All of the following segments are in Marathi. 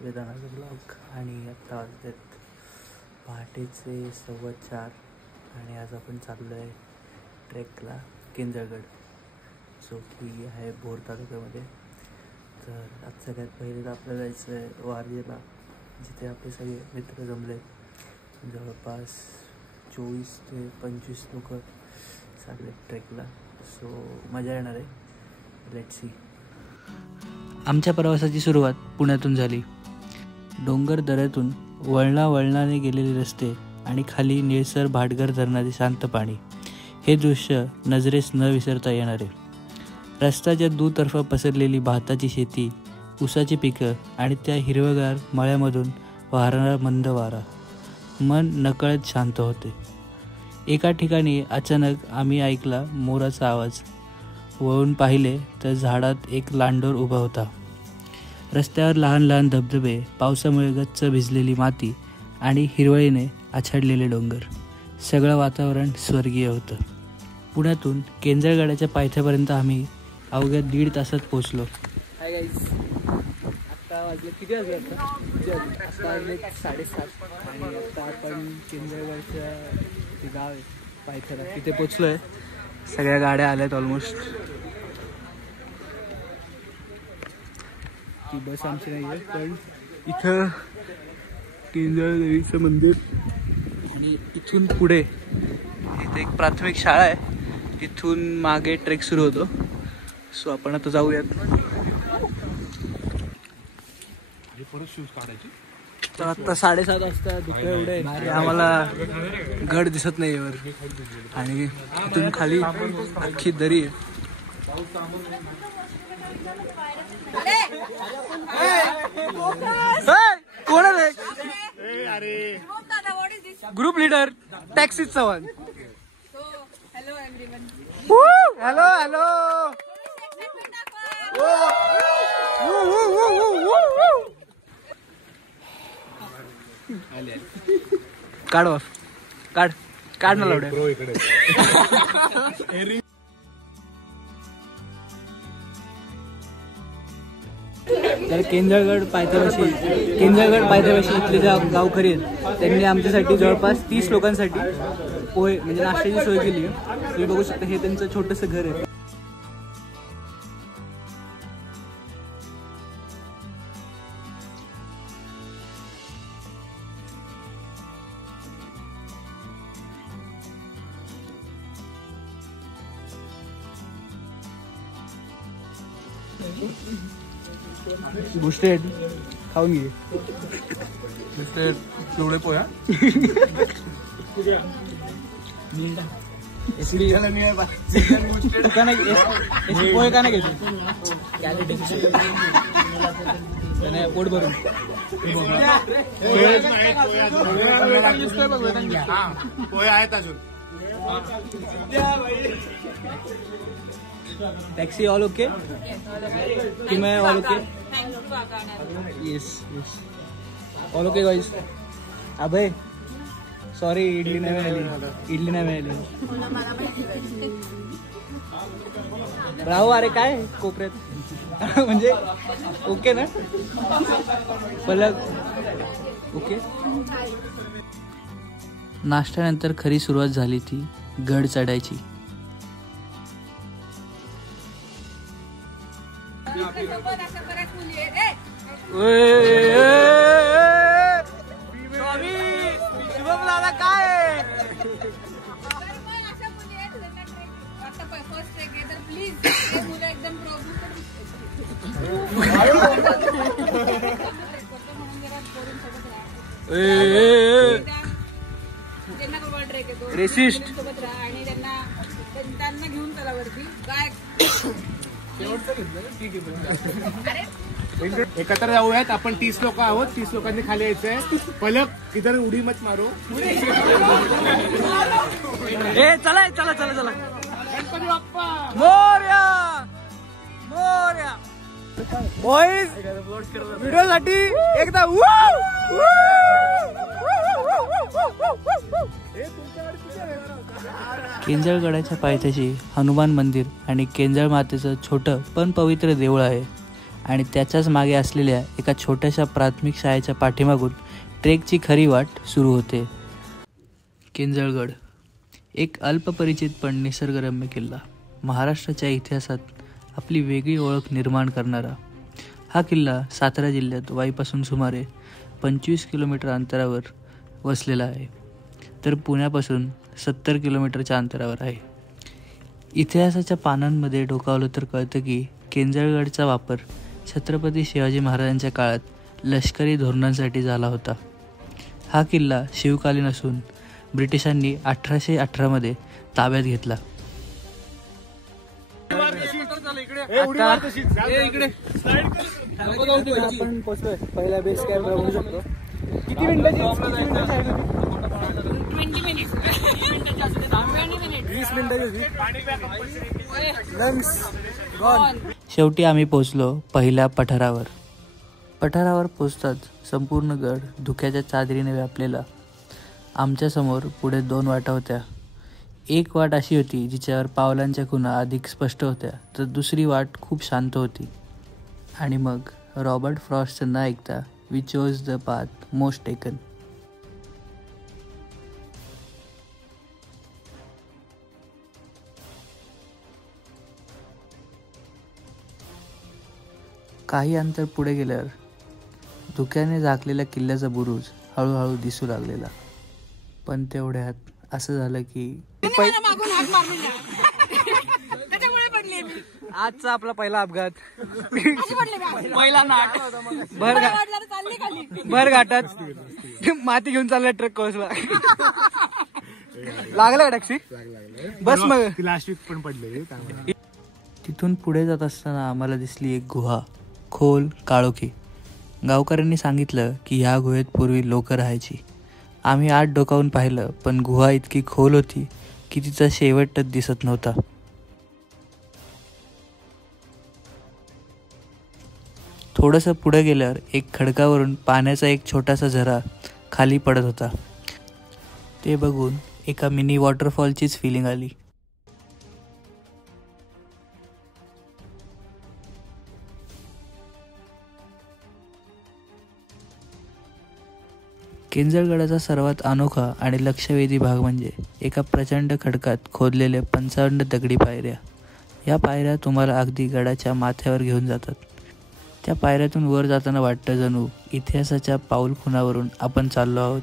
वेदांताचा ब्लॉग. आणि आत्ता वाजतात पहाटेचे 4:15 आणि आज आपण चाललो आहे ट्रेकला केंजळगड, जो की आहे भोर तालुक्यामध्ये. तर आज सगळ्यात पहिले तर आपल्याला जायचं आहे वारजेला, जिथे आपले सगळे मित्र जमले. जवळपास 24 ते 25 लोक चालले ट्रेकला. सो मजा येणार आहे. Let's see. आमच्या प्रवासाची सुरुवात पुण्यातून झाली. डोंगर दऱ्यातून वळणाने गेलेले रस्ते आणि खाली निळसर भाटघर धरणाचे शांत पाणी, हे दृश्य नजरेस न विसरता येणारे. रस्त्याच्या दुतर्फा पसरलेली भाताची शेती, ऊसाची पिकं आणि त्या हिरव्यागार मळ्यामधून वाहणारा मंद वारा मन नकळत शांत होते. एका ठिकाणी अचानक आम्ही ऐकला मोराचा आवाज. वळून पाहिले तर झाडात एक लांडोर उभा होता. रस्त्यावर लहान लहान धबधबे, पावसामुळे गच्च भिजलेली माती आणि हिरवळीने आछाडलेले डोंगर, सगळं वातावरण स्वर्गीय होतं. पुण्यातून केंजळगडाच्या पायथ्यापर्यंत आम्ही अवघ्या 1.5 तासात पोहोचलो. हाय गाईज, आत्ता वाजले किती वाजले? आत्ता वाजले 7:30 आणि आत्ता आपण केंजळगडच्या ते गाव आहे पायथ्याला, तिथे पोचलो आहे. सगळ्या गाड्या आल्यात ऑलमोस्ट. ती बस आमची नाही आहे, पण इथं केंजळ देवीचं मंदिर आणि इथून पुढे इथे एक प्राथमिक शाळा आहे. तिथून मागे ट्रेक सुरू होतो. सो आपण आता जाऊयात. तर आत्ता 7:30 वाजता दुपार एवढे आम्हाला गड दिसत नाही वर, आणि इथून खाली अख्खी दरी आहे. कोण आहे? Group leader taxi Chavan. Hello hello. काढ ऑफ, काढ ना लावड्या. तर केंजळगड पायथ्यापाशी इथले जे गावकरी आहेत त्यांनी आमच्यासाठी जवळपास 30 लोकांसाठी पोहे म्हणजे नाश्त्याची सोय केली आहे. तुम्ही बघू शकता, हे त्यांचं छोटंसं घर आहे. बुस्टेड खाऊन घे. बुस्टेड पिवळे पोया. पोहे का नाही घेतो? पोट भरून पोहे आहेत अजून. टॅक्सी ऑल ओके कि मैं all okay? Yes all okay guys. Abhay sorry, idli नाही मिळाली. राहू. अरे काय कोपऱ्यात म्हणजे ओके ना? पलक ओके. नाश्त्यानंतर खरी सुरुवात झाली ती गड चढायची. रेसिस्ट घेऊन त्याला वरती काय एकत्र जाऊयात. आपण 30 लोक आहोत. 30 लोकांनी खाली यायचंय. पलक इधर उडी मत मारो. चला चला चला चला. गणपती बाप्पा मोरया मोरया. बॉईज व्हिडिओ साठी एकदा केंजळगडाच्या पायथ्याशी हनुमान मंदिर आणि केंजळ मातेचं छोटं पण पवित्र देऊळ आहे. आणि त्याच्याच मागे असलेल्या एका छोट्याशा प्राथमिक शाळेच्या पाठीमागून ट्रेकची खरी वाट सुरू होते. किंजळगड, एक अल्पपरिचित पण निसर्गरम्य किल्ला, महाराष्ट्राच्या इतिहासात आपली वेगळी ओळख निर्माण करणारा. हा किल्ला सातारा जिल्ह्यात वाईपासून सुमारे 25 किलोमीटर अंतरावर वसलेला आहे, तर पुण्यापासून 70 किलोमीटरच्या अंतरावर आहे. इतिहासाच्या पानांमध्ये डोकावलं तर कळतं की किंजळगडचा वापर छत्रपती शिवाजी महाराजांच्या काळात लष्करी धोरणांसाठी झाला होता. हा किल्ला शिवकालीन असून ब्रिटिशांनी 1818 ताब्यात घेतला. आपण पोहोचलोय पहिल्या बेस कॅम्पला बघू शकतो. किती मिनिटाची 20 मिनिटाची शेवटी आम्ही पोचलो पहिल्या पठारावर. पठारावर पोचताच संपूर्ण गड धुक्याच्या चादरीने व्यापलेला. आमच्यासमोर पुढे 2 वाटा होत्या. एक वाट अशी होती जिच्यावर पावलांच्या खुणा अधिक स्पष्ट होत्या, तर दुसरी वाट खूप शांत होती. आणि मग रॉबर्ट फ्रॉस्टचं न ऐकता we chose the path most taken. काही अंतर पुढे गेल्यावर धुक्याने झाकलेल्या किल्ल्याचा बुरुज हळूहळू दिसू लागलेला. पण तेवढ्यात असं झालं की आजचा आपला पहिला अपघात. पहिला नाट भर घाटात माती घेऊन चालला ट्रक कोसला. लागला का टॅक्सी? बस मग लास्ट वीक पण पडले. तिथून पुढे जात असताना आम्हाला दिसली एक गुहा, खोल काळोखी. गावकऱ्यांनी सांगितलं की ह्या गुहेत पूर्वी लोक राहायची. आम्ही आत डोकावून पाहिलं, पण गुहा इतकी खोल होती की तिचा शेवटच दिसत नव्हता. थोडंसं पुढे गेल्यावर एक खडकावरून पाण्याचा एक छोटासा झरा खाली पडत होता. ते बघून एका मिनी वॉटरफॉलचीच फिलिंग आली. किंजळगडाचा सर्वात अनोखा आणि लक्षवेधी भाग म्हणजे एका प्रचंड खडकात खोदलेल्या 55 दगडी पायऱ्या. या पायऱ्या तुम्हाला अगदी गडाच्या माथ्यावर घेऊन जातात. त्या पायऱ्यातून वर जाताना वाटतं जणू इतिहासाच्या पाऊलखुणावरून आपण चाललो आहोत.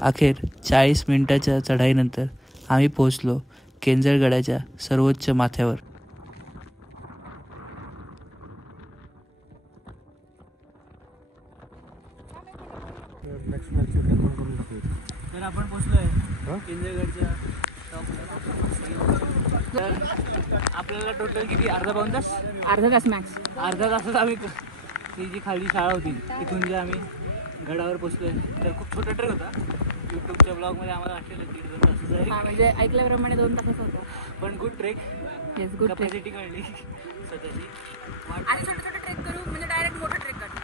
अखेर 40 मिनिटाच्या चढाईनंतर आम्ही पोहोचलो किंजळगडाच्या सर्वोच्च माथ्यावर. तर आपण पोहोचलोय किंजळगडच्या तर आपल्याला टोटल किती अर्धा तास अर्धा तासात आम्ही ती जी खाली शाळा होती तिथून जे आम्ही गडावर पोहोचलोय. तर खूप छोटा ट्रेक होता. युट्यूबच्या ब्लॉगमध्ये आम्हाला वाटलेलं 1.5 तासाचं आहे, म्हणजे ऐकल्याप्रमाणे 2 तासाचा होता. पण good trek. Yes, good trek. Capacity कळली स्वतःची. आणि छोटे छोटे ट्रेक करू म्हणजे डायरेक्ट मोठा ट्रेक करणार.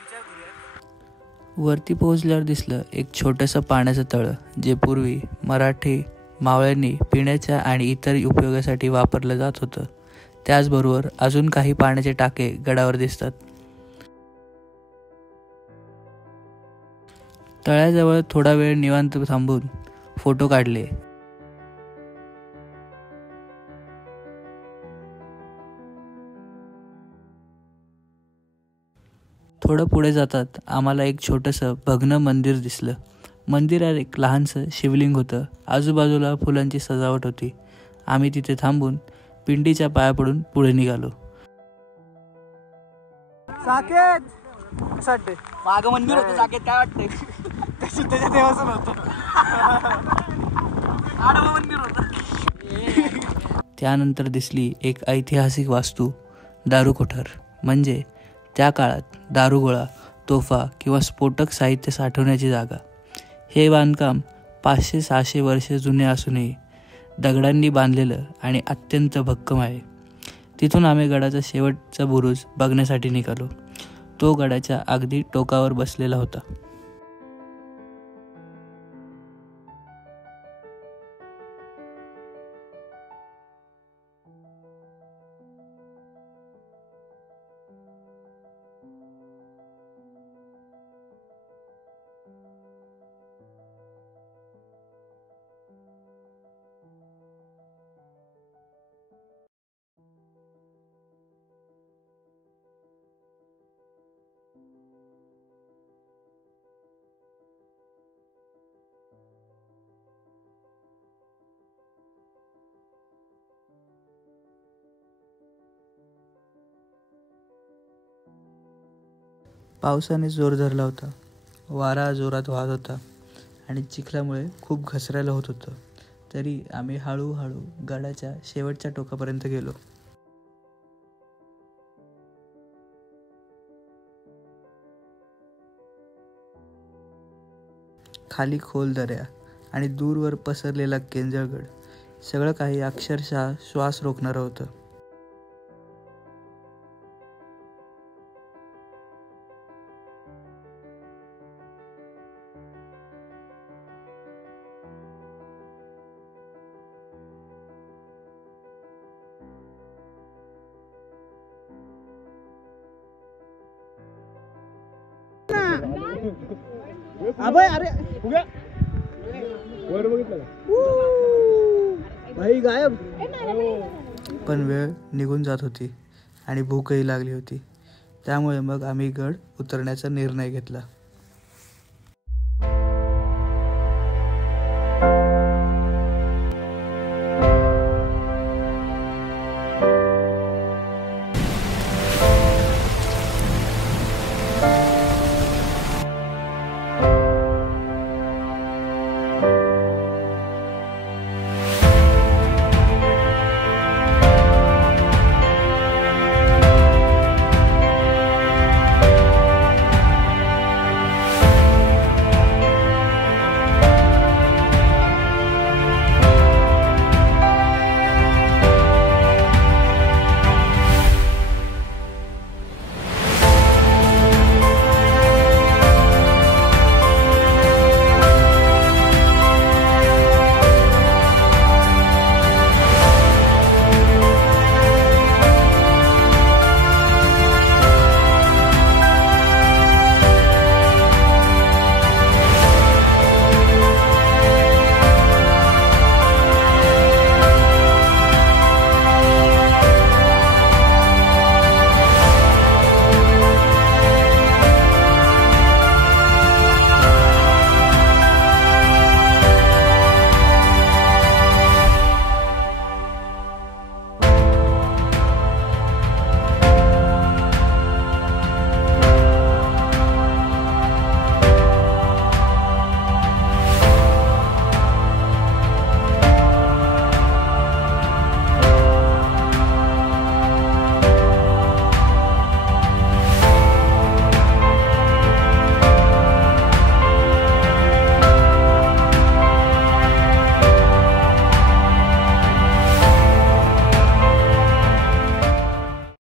विचार करूया. वरती पोहोचल्यावर दिसलं एक छोटंसं पाण्याचं तळं, जे पूर्वी मराठी मावळ्यांनी पिण्याच्या आणि इतर उपयोगासाठी वापरलं जात होतं. त्याचबरोबर अजून काही पाण्याचे टाके गडावर दिसतात. तळ्याजवळ थोडा वेळ निवांत थांबून फोटो काढले. थोडं पुढे जातात आम्हाला एक छोटंसं भग्न मंदिर दिसलं. मंदिरात एक लहानसं शिवलिंग होतं. आजूबाजूला फुलांची सजावट होती. आम्ही तिथे थांबून पिंडीच्या पाया पडून पुढे निघालो. साकेत कसं वाटतंय? मागं मंदिर होतं साकेत, काय वाटतंय? त्याच्या देवाचं नव्हतं, आडवं मंदिर होतं. त्यानंतर दिसली एक ऐतिहासिक वास्तू, दारू कोठार. म्हणजे त्या काळात दारुगोळा, तोफा किंवा स्फोटक साहित्य साठवण्याची जागा. हे बांधकाम 500-600 वर्षे जुने असूनही दगडांनी बांधलेलं आणि अत्यंत भक्कम आहे. तिथून आम्ही गडाचा शेवटचा बुरुज बघण्यासाठी निघालो. तो गडाच्या अगदी टोकावर बसलेला होता. पावसाने जोर धरला होता. वारा जोरात वाहत होता आणि चिखलामुळे खूप घसरायला होत होतं. तरी आम्ही हळूहळू गडाच्या शेवटच्या टोकापर्यंत गेलो. खाली खोल दऱ्या आणि दूरवर पसरलेला केंजळगड, सगळं काही अक्षरशः श्वास रोखणारं होतं. पण वेळ निघून जात होती आणि भूकही लागली होती. त्यामुळे मग आम्ही गड उतरण्याचा निर्णय घेतला.